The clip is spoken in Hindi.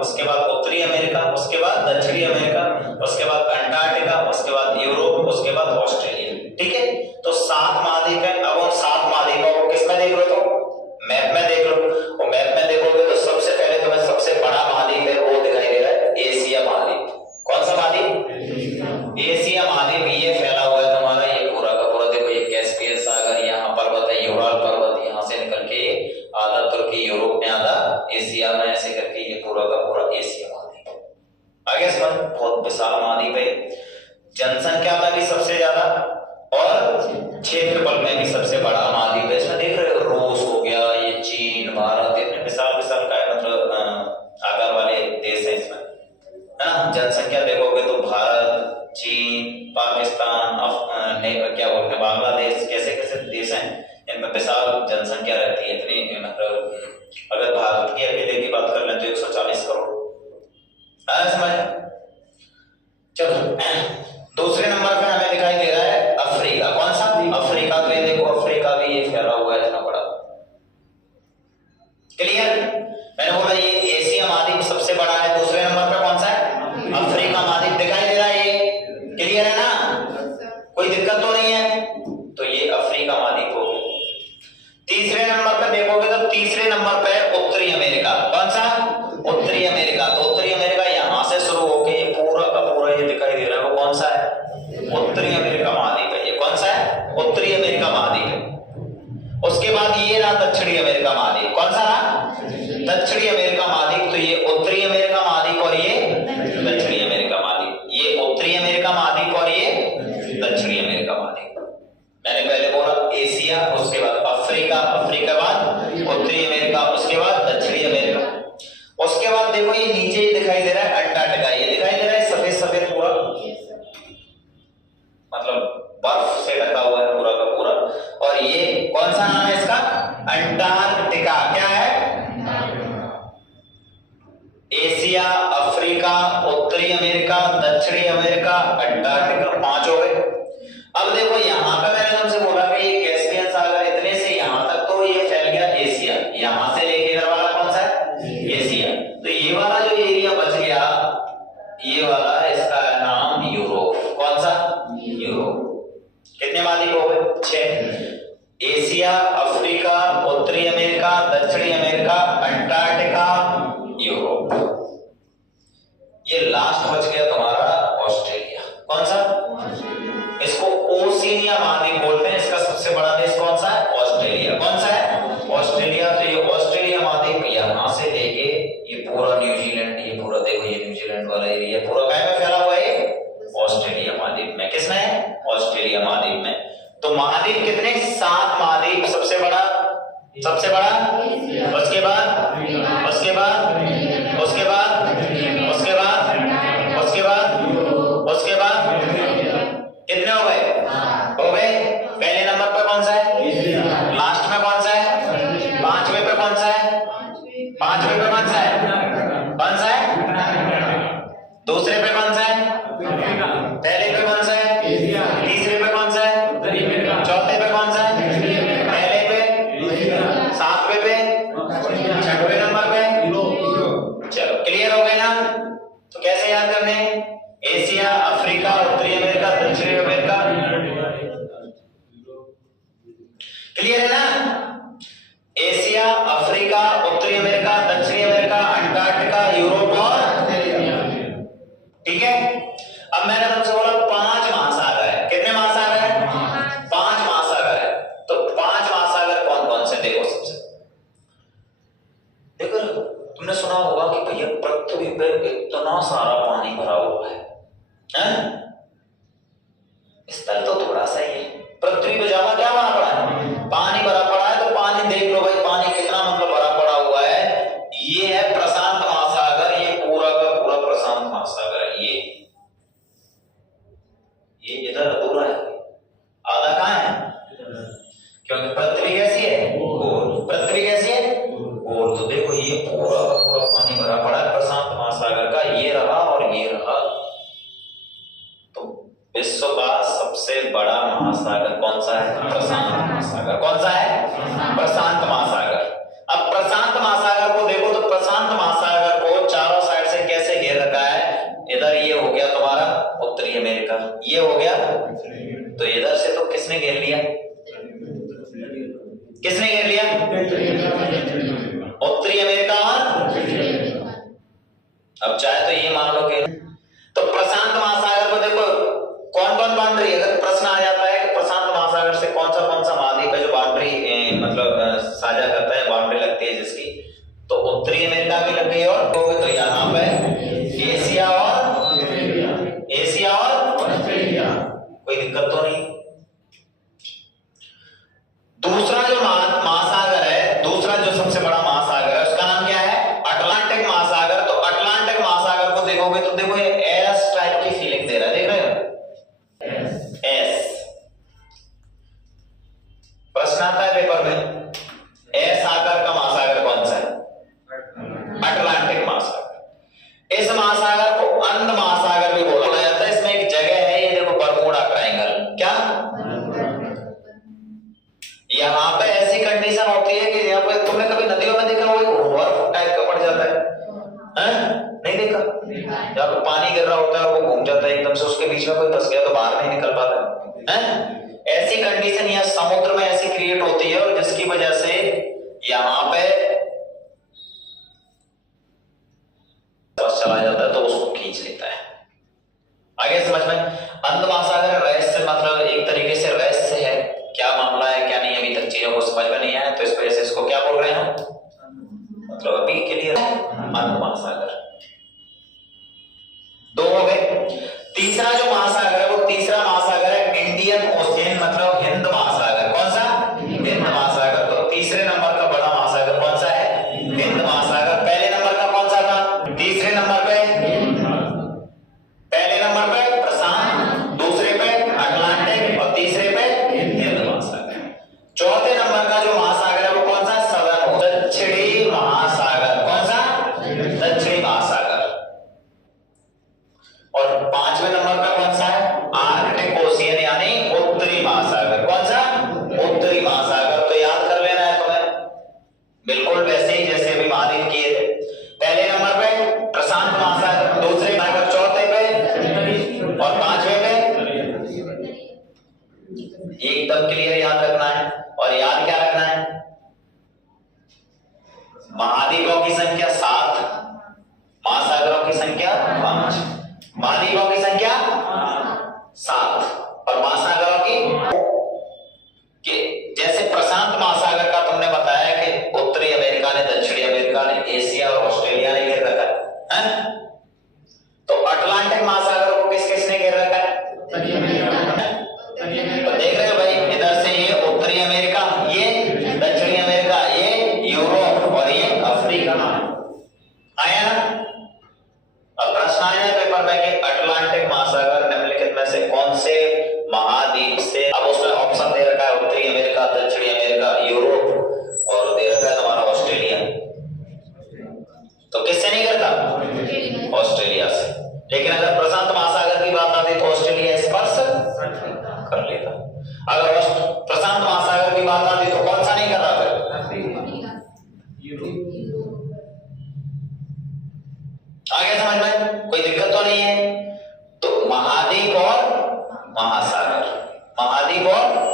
उसके बाद उत्तरी अमेरिका, उसके बाद दक्षिणी अमेरिका, उसके बाद अंटार्कटिका, उसके बाद यूरोप, उसके बाद ऑस्ट्रेलिया। ठीक है, तो 7 महाद्वीप है। अब उन 7 महाद्वीपों को किसमें देख लो, तो मैप में देख लो। और मैप में देखोगे तो सबसे पहले तुम्हें सबसे बड़ा महाद्वीप है वो दिखाई दे रहा है एशिया महाद्वीप। कौन सा महाद्वीप? एशिया महाद्वीप। ये फैला हुआ है तुम्हारा ये पूरा का पूरा। देखो ये कैस्पियन सागर, यहाँ पर्वत है यूराल पर्वत, यहाँ से निकल के आधा तुर्की यूरोप में, आधा एशिया में, ऐसे करके ये पूरा का पूरा एशिया महाद्वीप। आगे समझ, बहुत विशाल महाद्वीप है, जनसंख्या में भी सबसे ज्यादा और क्षेत्रफल में भी सबसे बड़ा महाद्वीप है। इसमें देख रहे हो रूस हो गया, ये चीन, भारत, इतने विशाल विशाल का मतलब आकार वाले देश है इसमें, है ना। जनसंख्या देखोगे तो भारत, चीन, पाकिस्तान, क्या बोलते हैं बांग्लादेश, कैसे कैसे देश हैं, इनमें विशाल जनसंख्या रहती है। इतनी मतलब अगर भारत के अकेले की बात कर लें तो 140 करोड़। समझ। चलो दूसरे नंबर पे हमें दिखाई दे रहा है अफ्रीका। कौन सा? अफ्रीका। तो ये देखो अफ्रीका भी ये फैला हुआ है इतना बड़ा। क्लियर? मैंने बोला ये एशिया महाद्वीप सबसे बड़ा है। दूसरे नंबर पे कौन सा है? अफ्रीका महाद्वीप दिखाई दे रहा है ये। क्लियर है ना, कोई दिक्कत तो नहीं है। तो ये अफ्रीका महाद्वीप हो गया। तीसरे नंबर पे देखोगे तो तीसरे नंबर पे उत्तरी अमेरिका। कौन सा? उत्तरी अमेरिका। तो उत्तरी अमेरिका यहां से शुरू होके ये पूरा का पूरा ये दिखाई दे रहा है, वो कौन सा है? उत्तरी अमेरिका महाद्वीप है। ये कौन सा है? उत्तरी अमेरिका महाद्वीप है। उसके बाद ये रहा दक्षिणी अमेरिका महाद्वीप। कौन सा रहा? दक्षिणी अमेरिका महाद्वीप। तो ये उत्तरी अमेरिका महाद्वीप और ये दक्षिणी अमेरिका महाद्वीप। ये उत्तरी अमेरिका महाद्वीप और ये दक्षिणी अमेरिका महाद्वीप। मैंने पहले बोला एशिया, उसके बाद अफ्रीका, अफ्रीका बाद उत्तरी अमेरिका, उसके बाद दक्षिणी अमेरिका। उसके बाद देखो ये नीचे ही दिखाई दे रहा है अंटार्कटिका। ये दिखाई दे रहा है सफेद सफेद पूरा, मतलब बर्फ से ढका हुआ है पूरा का पूरा। और ये कौन सा नाम है इसका? अंटार्कटिका। क्या है? एशिया, अफ्रीका, उत्तरी अमेरिका, दक्षिणी अमेरिका, अंटार्कटिका, 5 हो गए। अब देखो यहाँ पे मैंने तुमसे बोला कि ये कैस्पियन सागर इतने से यहाँ तक तो ये फैल गया एशिया। यहाँ से लेके इधर वाला कौन सा है? एशिया। तो ये वाला जो एरिया बच गया ये वाला, इसका नाम यूरोप। कौन सा? यूरोप। कितने महाद्वीप हो गए? 6। एशिया, अफ्रीका, उत्तरी अमेरिका, दक्षिणी अमेरिका, अंटार्कटिका, यूरोप। ये लास्ट बच गया तुम्हारा ऑस्ट्रेलिया। कौन सा? इसको ओशिनिया महाद्वीप बोलते हैं। इसका सबसे बड़ा देश कौन सा है? ऑस्ट्रेलिया। कौन सा है? ऑस्ट्रेलिया। तो ये ऑस्ट्रेलिया महाद्वीप यहां से लेके ये पूरा न्यूजीलैंड, ये पूरा देखो ये न्यूजीलैंड वाला एरिया पूरा काय में फैला हुआ है? ऑस्ट्रेलिया महाद्वीप में। किसमें है? ऑस्ट्रेलिया महाद्वीप में। तो महाद्वीप कितने? 7 महाद्वीप। सबसे बड़ा उसके बाद उसके बाद उसके बाद उसके बाद उसके बाद कितने हो गए? हो गए। पहले नंबर पे कौन सा है? लास्ट में कौन सा है? 5वें पे कौन सा है? 5वें पे कौन सा है? कौन सा है? दूसरे पे कौन सा है? पहले पे कौन सा है? तीसरे पे कौन सा है? चौथे पे कौन सा है? पहले पे, 7वें पे, 6वें नंबर पे। चलो क्लियर हो गए ना। तो कैसे याद करने? एशिया, अफ्रीका, उत्तरी अमेरिका, दक्षिणी अमेरिका। क्लियर है ना? एशिया, अफ्रीका, उत्तरी अमेरिका, दक्षिणी अमेरिका, अंटार्कटिका, यूरोप और ठीक है। अब मैंने तुमसे बोला 5 महासागर है। कितने महासागर है? 5 महासागर है। तो 5 महासागर कौन कौन से? देखो सबसे देखो, तुमने सुना होगा कि भैया पृथ्वी पे इतना सारा पानी भरा हुआ है, स्थल तो थोड़ा सा ही है। पृथ्वी पे ज्यादा क्या भरा पड़ा है? पानी भरा पड़ा है। तो पानी देख लो भाई, पानी कितना मतलब भरा पड़ा हुआ है। ये है प्रशांत महासागर। ये पूरा का पूरा प्रशांत महासागर है। ये इधर अधूरा है, आधा कहां है? क्योंकि पृथ्वी कैसी है? गोल। पृथ्वी कैसी है? गोल। तो देखो ये पूरा का पूरा पानी भरा पड़ा है प्रशांत महासागर का। ये रहा और ये रहा। विश्व का सबसे बड़ा महासागर कौन सा है? प्रशांत महासागर। कौन सा है? प्रशांत महासागर। अब प्रशांत महासागर को देखो तो प्रशांत महासागर को चारों किसने घेर लिया? उत्तरी अमेरिका और अब चाहे तो ये मान लो कि तो प्रशांत महासागर को देखो कौन कौन बाउंड्री, अगर प्रश्न आ जाता है कि प्रशांत महासागर से कौन सा महाद्वीप है जो बाउंड्री मतलब साझा करता है, बाउंड्री लगती है जिसकी, तो उत्तरी अमेरिका की लग गई और तो यहाँ पे एशिया और कोई दिक्कत तो नहीं। दूसरा जो महासागर है, दूसरा जो सबसे बड़ा महासागर है उसका नाम क्या है? अटलांटिक महासागर। तो अटलांटिक महासागर को देखोगे तो देखो ये एस टाइप की फीलिंग दे रहा है, देख रहे हो? एस प्रश्न आता है पेपर में, एस आकार का महासागर कौन सा है? अटलांटिक महासागर। इस महासागर को अंध महासागर भी बोला जाता है। इसमें एक जगह है, ये देखो बरमूडा ट्रायंगल। क्या यहाँ पे ऐसी कंडीशन होती है कि यहाँ पे तुमने कभी नदियों में देखा होगा टाइप का पड़ जाता है? नहीं देखा? जहाँ पे पानी गिर रहा होता है वो घूम जाता है एकदम से, उसके बीच में कोई फंस गया तो बाहर नहीं निकल पाता है। ऐसी कंडीशन यहाँ समुद्र में ऐसी क्रिएट होती है और जिसकी वजह से यहाँ पे चला जाता है तो उसको खींच लेता है। आगे समझ में? अंध महासागर रहस्य मतलब एक तरीके से रहस्य है, क्या मामला है क्या नहीं अभी तक चीजों को समझ में नहीं आया, तो इस वजह से इसको क्या बोल रहे हैं हम, मतलब अभी के लिए अंध महासागर। दो हो गए। तीसरा जो महासागर है वो तीसरा महासागर है इंडियन ओशियन, मतलब हिंद महासागर। कौन सा? हिंद महासागर। तो तीसरे नंबर का बड़ा महासागर कौन सा है? हिंद महासागर। पहले नंबर का कौन सा था? तीसरे नंबर पे पहले नंबर पे प्रशांत, दूसरे पे अटलांटिक और तीसरे पे हिंद महासागर। चौथे नंबर का जो महासागर है वो कौन सा? सदर्न दक्षिणी महासागर। कौन सा? दक्षिणी महासागर। और पांचवें नंबर का कौन सा है? आर्कटिक ओशियन यानी उत्तरी महासागर। कौन सा? उत्तरी महासागर। तो याद कर लेना है तुम्हें, बिल्कुल वैसे ही जैसे अभी महाद्वीप किए थे। पहले नंबर पे प्रशांत महासागर, दूसरे नंबर, चौथे पे और पांचवें पे। ये एकदम क्लियर याद रखना है। और याद क्या रखना है? महाद्वीपों की संख्या 7, महासागरों की संख्या 5। महाद्वीपों की संख्या 7 और महासागरों की कि जैसे प्रशांत महासागर का तुमने बताया कि उत्तरी अमेरिका ने, दक्षिणी अमेरिका ने, एशिया और ऑस्ट्रेलिया ने घेर रखा है, तो अटलांटिक महासागर को किस किसने घेर रखा है? तो देख रहे हो भाई, इधर से ये उत्तरी अमेरिका, ये दक्षिणी अमेरिका, ये यूरोप और ये अफ्रीका। आया ना? अब प्रश्न आया है पेपर में कि अटलांटिक महासागर निम्नलिखित में से कौन से महाद्वीप से, अब उसमें ऑप्शन दे रखा है उत्तरी अमेरिका, दक्षिणी अमेरिका, यूरोप और दे रखा है तुम्हारा ऑस्ट्रेलिया। तो किससे नहीं करता? ऑस्ट्रेलिया से। लेकिन अगर प्रशांत महासागर की बात आती तो ऑस्ट्रेलिया स्पर्श कर लेता। अगर प्रशांत महासागर की बात आती तो कौन सा नहीं कर रहा फिर? आगे समझ में? कोई दिक्कत तो नहीं है? तो महाद्वीप और महासागर, महाद्वीप और